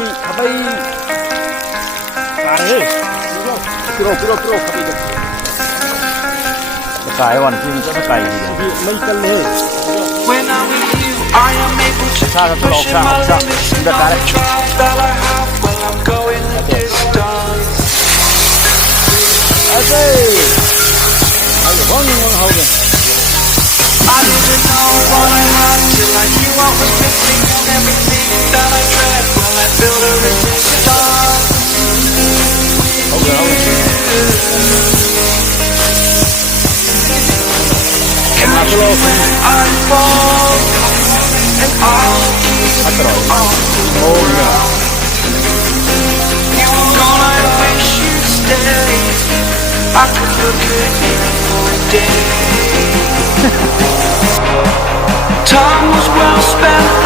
가바이. 잘해. 끌어. 가바이. cái hoàn phim cho nó cày gì mấy cân lên xa ra tôi lọc xa học xa chúng ta cá đấy ok hầu được vâng hầu được I didn't know what I had till I knew what was missing and everything that I dread while I built a resistance. Hầu được. Catch me when I fall, and I'll keep on moving on. You were gone, I wish you'd stay. I could look at you for a day. Time was well spent.